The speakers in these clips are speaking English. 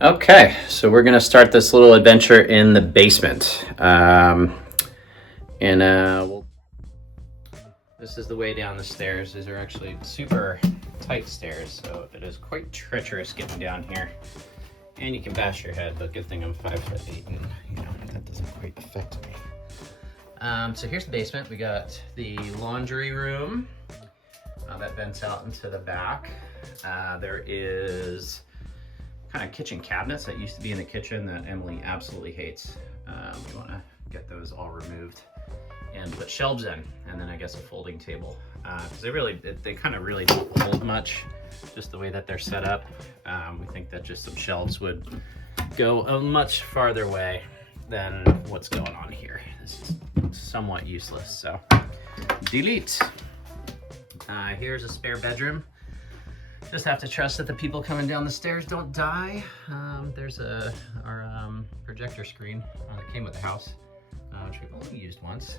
Okay, so we're gonna start this little adventure in the basement. This is the way down the stairs. These are actually super tight stairs, so it is quite treacherous getting down here. And you can bash your head, but good thing I'm 5'8", and that doesn't quite affect me. So here's the basement. We got the laundry room that vents out into the back. There is kind of kitchen cabinets that used to be in the kitchen that Emily absolutely hates. We want to get those all removed and put shelves in, and then I guess a folding table, because they kind of really don't hold much, just the way that they're set up. We think that just some shelves would go a much farther way than what's going on here. This is somewhat useless, so delete. Here's a spare bedroom. Just have to trust that the people coming down the stairs don't die. There's our projector screen that came with the house, which we've only used once.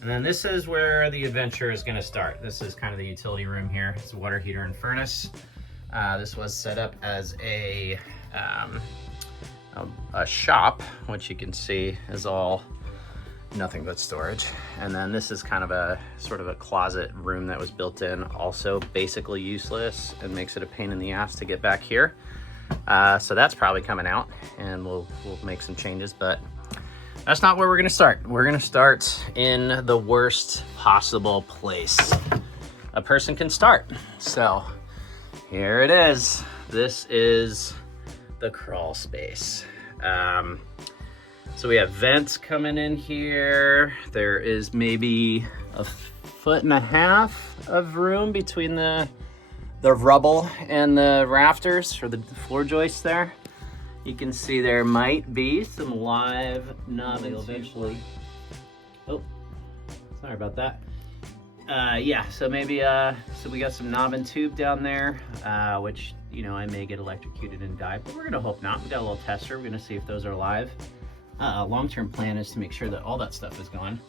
And then this is where the adventure is gonna start. This is kind of the utility room here. It's a water heater and furnace. This was set up as a shop, which you can see is all nothing but storage. And then this is kind of a sort of a closet room that was built in, also basically useless and makes it a pain in the ass to get back here. So that's probably coming out, and we'll make some changes, but that's not where we're gonna start. We're gonna start in the worst possible place a person can start. So here it is. This is the crawl space. So we have vents coming in here. There is maybe 1.5 feet of room between the rubble and the rafters, or the floor joists there. You can see there might be some live knobbing eventually. Oh, sorry about that. Yeah, so maybe, so we got some knob and tube down there, which, I may get electrocuted and die, but we're gonna hope not. We got a little tester. We're gonna see if those are live. Long-term plan is to make sure that all that stuff is gone.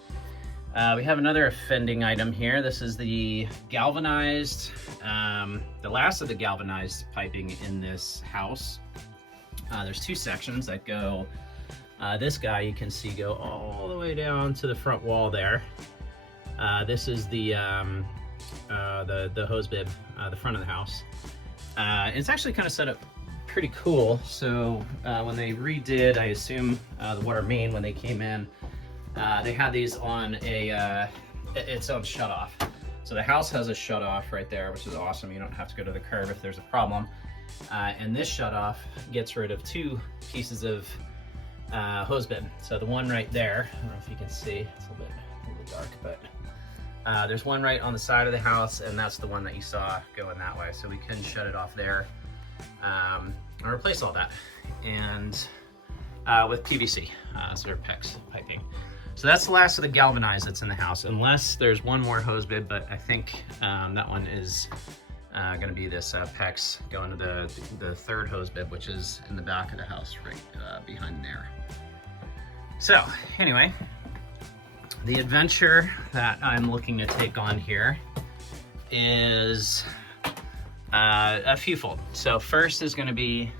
We have another offending item here. This is the galvanized, the last of the galvanized piping in this house. There's 2 sections that go, this guy you can see go all the way down to the front wall there. This is the hose bib, the front of the house. It's actually kind of set up pretty cool. So when they redid, I assume, the water main, when they came in, they had these on its own shutoff. So the house has a shutoff right there, which is awesome. You don't have to go to the curb if there's a problem. And this shutoff gets rid of 2 pieces of hose bib. So the one right there, I don't know if you can see, it's a little dark, but there's one right on the side of the house, and that's the one that you saw going that way. So we can shut it off there. And replace all that, and with PVC, so PEX piping. So that's the last of the galvanized that's in the house, unless there's one more hose bib, but I think that one is going to be this PEX going to the 3rd hose bib, which is in the back of the house, right behind there. So anyway, the adventure that I'm looking to take on here is a fewfold. So first is going to be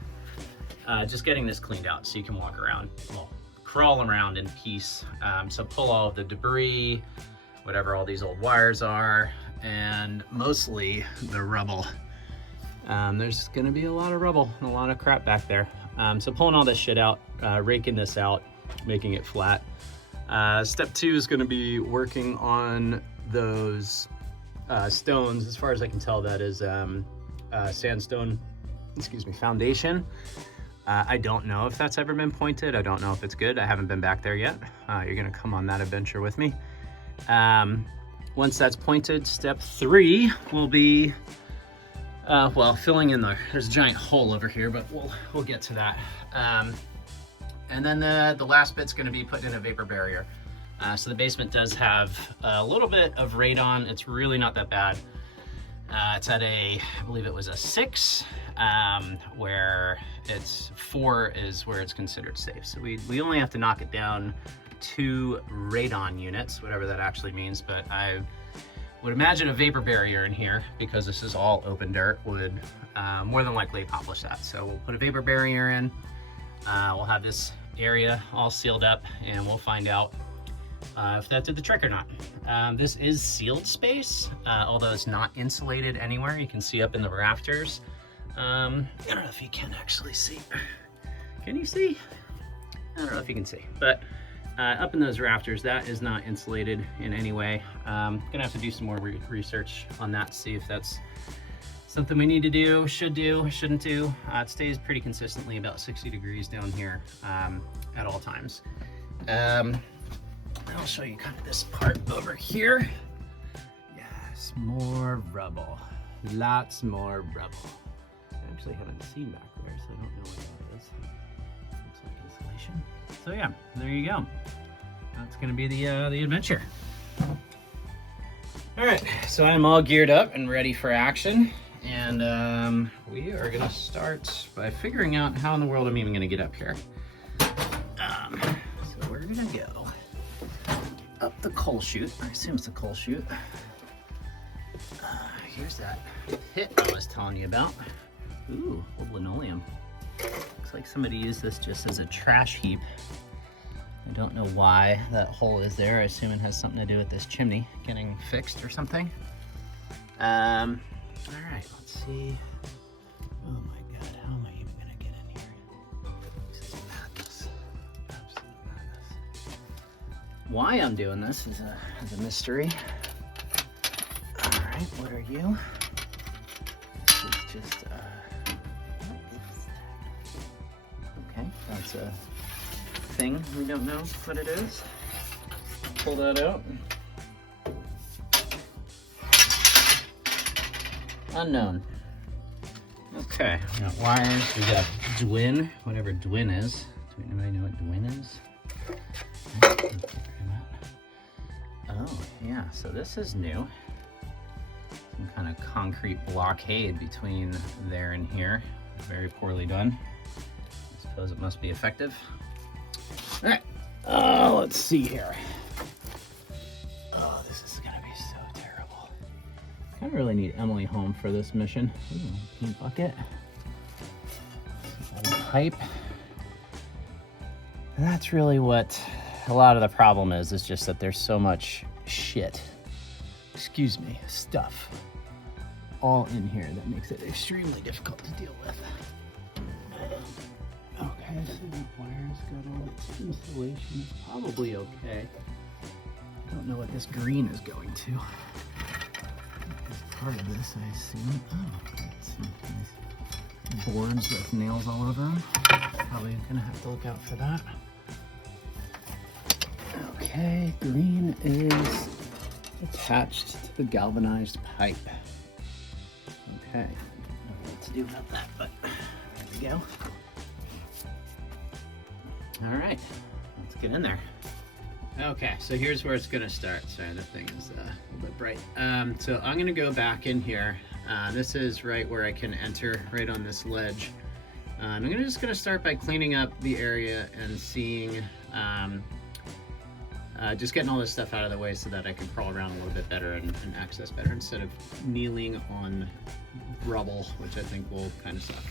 just getting this cleaned out so you can walk around, well, crawl around in peace. So pull all of the debris, whatever all these old wires are, and mostly the rubble. There's going to be a lot of rubble and a lot of crap back there. So pulling all this shit out, raking this out, making it flat. Step 2 is going to be working on those stones. As far as I can tell, that is sandstone, foundation. I don't know if that's ever been pointed. I don't know if it's good. I haven't been back there yet. You're gonna come on that adventure with me. Once that's pointed, step 3 will be, well, filling in there's a giant hole over here, but we'll get to that. And then the last bit's gonna be putting in a vapor barrier. So the basement does have a little bit of radon. It's really not that bad. It's at I believe it was a 6, where it's 4 is where it's considered safe. So we only have to knock it down 2 radon units, whatever that actually means. But would imagine a vapor barrier in here, because this is all open dirt, would more than likely accomplish that. So we'll put a vapor barrier in. We'll have this area all sealed up, and we'll find out if that did the trick or not. This is sealed space, although it's not insulated anywhere. You can see up in the rafters. I don't know if you can actually see. Can you see? I don't know if you can see, but up in those rafters, that is not insulated in any way. Gonna have to do some more research on that to see if that's something we need to do, should do, shouldn't do. It stays pretty consistently about 60 degrees down here at all times. I'll show you kind of this part over here. Yes, more rubble. Lots more rubble. I actually haven't seen back there, so I don't know what that is. Looks like insulation. So yeah, there you go. That's gonna be the adventure. All right, so I'm all geared up and ready for action. And we are gonna start by figuring out how in the world I'm even gonna get up here. So we're gonna go up the coal chute. I assume it's a coal chute. Here's that pit I was telling you about. Ooh, old linoleum. Looks like somebody used this just as a trash heap. I don't know why that hole is there. I assume it has something to do with this chimney getting fixed or something. All right, let's see. Oh my God, how am I even gonna get in here? This is madness. Absolute madness. Why I'm doing this is a mystery. All right, what are you? This is just, okay, that's a thing. We don't know what it is. Pull that out. Unknown. Okay, we got wires. We got Dwin, whatever Dwin is. Do anybody know what Dwin is? Oh, yeah, so this is new. Some kind of concrete blockade between there and here. Very poorly done. I suppose it must be effective. All right, let's see here. Oh, this is gonna be so terrible. I really need Emily home for this mission. Ooh, pink bucket. Old pipe. And that's really what a lot of the problem is just that there's so much shit, excuse me, stuff all in here that makes it extremely difficult to deal with. Okay, so that wire's got all its insulation. It's probably okay. I don't know what this green is going to. It's part of this, I assume. Oh, some nice boards with nails all over them. Probably gonna have to look out for that. Okay, green is attached to the galvanized pipe. Okay, I don't know what to do about that, but there we go. All right, let's get in there. Okay, so here's where it's gonna start. Sorry, the thing is a little bit bright. So I'm gonna go back in here. This is right where I can enter, right on this ledge. I'm just gonna start by cleaning up the area and seeing, just getting all this stuff out of the way so that I can crawl around a little bit better and access better instead of kneeling on rubble, which I think will kind of suck.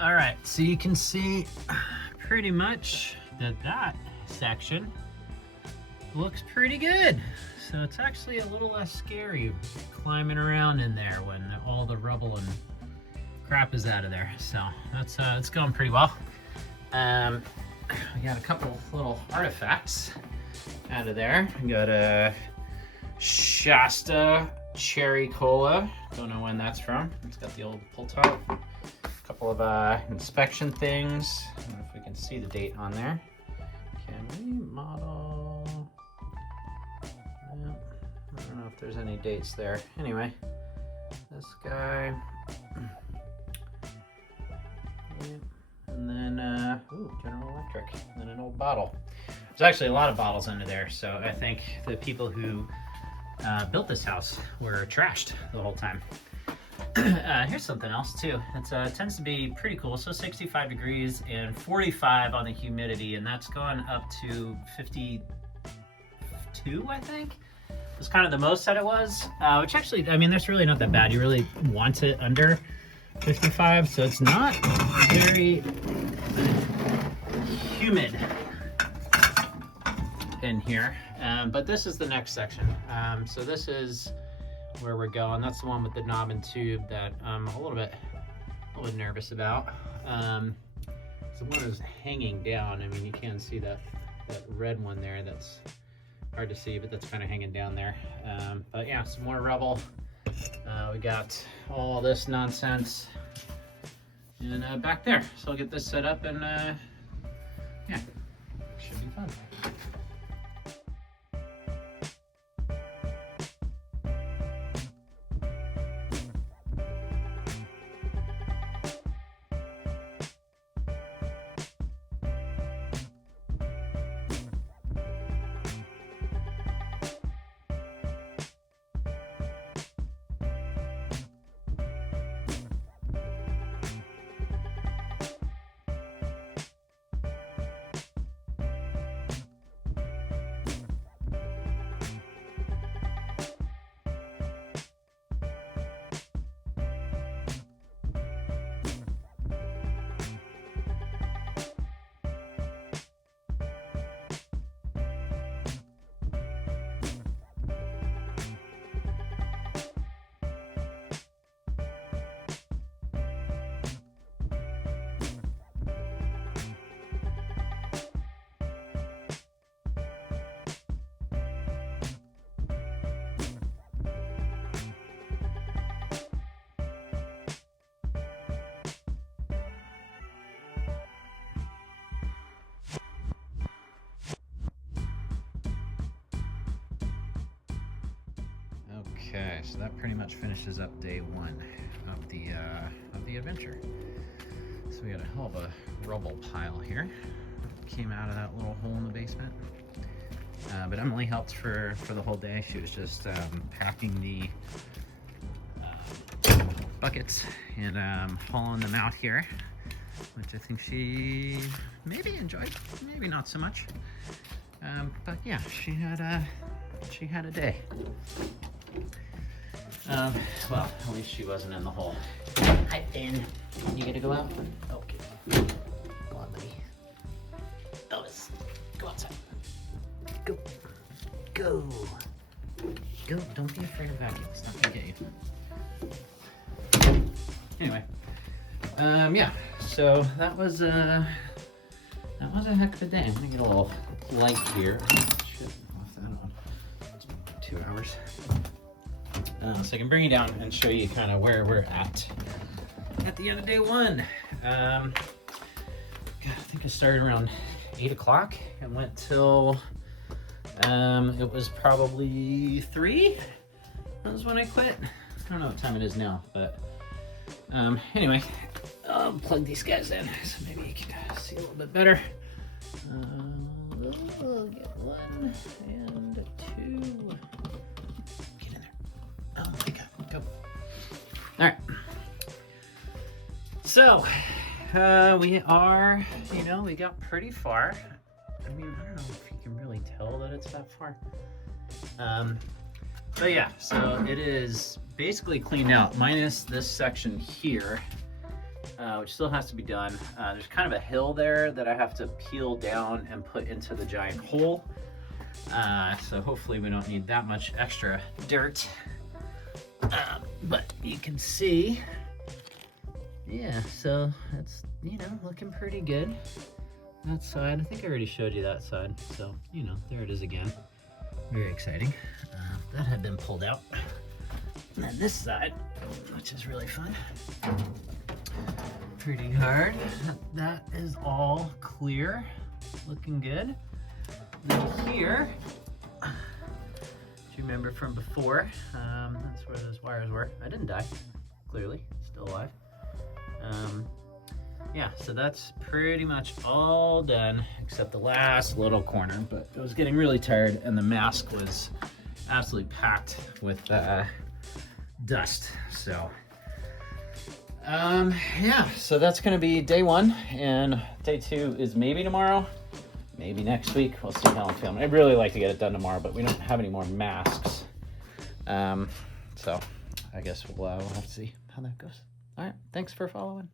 All right, so you can see pretty much that section looks pretty good. So it's actually a little less scary climbing around in there when all the rubble and crap is out of there. So that's it's going pretty well. We got a couple little artifacts out of there. We got a Shasta Cherry Cola. Don't know when that's from. It's got the old pull top. A couple of inspection things. I don't know if we can see the date on there. Can we model? Yeah, I don't know if there's any dates there. Anyway, this guy. Yeah. And then, General Electric. And then an old bottle. There's actually a lot of bottles under there, so I think the people who built this house were trashed the whole time. Here's something else too. It tends to be pretty cool. So 65 degrees and 45 on the humidity, and that's gone up to 52, I think. It was kind of the most that it was, which actually, I mean, that's really not that bad. You really want it under 55, so it's not very humid in here. But this is the next section. So this is where we're going. That's the one with the knob and tube that I'm a little bit nervous about. So one is hanging down. I mean, you can see that red one there. That's hard to see, but that's kind of hanging down there. But yeah, some more rubble. We got all this nonsense and back there. So I'll get this set up and yeah, should be fun. Okay, so that pretty much finishes up day one of the adventure. So we got a hell of a rubble pile here. Came out of that little hole in the basement. But Emily helped for the whole day. She was just packing the buckets and hauling them out here, which I think she maybe enjoyed, maybe not so much. But yeah, she had a day. Well, at least she wasn't in the hole. Hi, Ben. You gonna go out? Okay. Go on, buddy. Elvis, go outside. Go. Go. Go. Don't be afraid of vacuum. It's not gonna get you. Anyway. Yeah. So that was a heck of a day. I'm gonna get a little light here. Shit, off that on. It's been 2 hours. So I can bring you down and show you kind of where we're at the end of day one. God, I think I started around 8 o'clock and went till it was probably 3. That was when I quit. I don't know what time it is now, but anyway, I'll plug these guys in so maybe you can see a little bit better. We'll get 1 and 2. Get in there. Oh my God, go. All right. So, we are, we got pretty far. I mean, I don't know if you can really tell that it's that far. But yeah, so it is basically cleaned out, minus this section here. which still has to be done. There's kind of a hill there that I have to peel down and put into the giant hole. So hopefully we don't need that much extra dirt. But you can see, yeah, so it's, you know, looking pretty good. That side, I think I already showed you that side. So, you know, there it is again. Very exciting. That had been pulled out. And then this side, which is really fun. Pretty hard. That is all clear. Looking good. Then here, do you remember from before? That's where those wires were. I didn't die, clearly, still alive. Yeah, so that's pretty much all done except the last little corner, but it was getting really tired and the mask was absolutely packed with dust. So yeah, so that's gonna be day 1, and day 2 is maybe tomorrow, maybe next week. We'll see how I'm feeling. I'd really like to get it done tomorrow, but we don't have any more masks. So I guess we'll have to see how that goes. All right, thanks for following.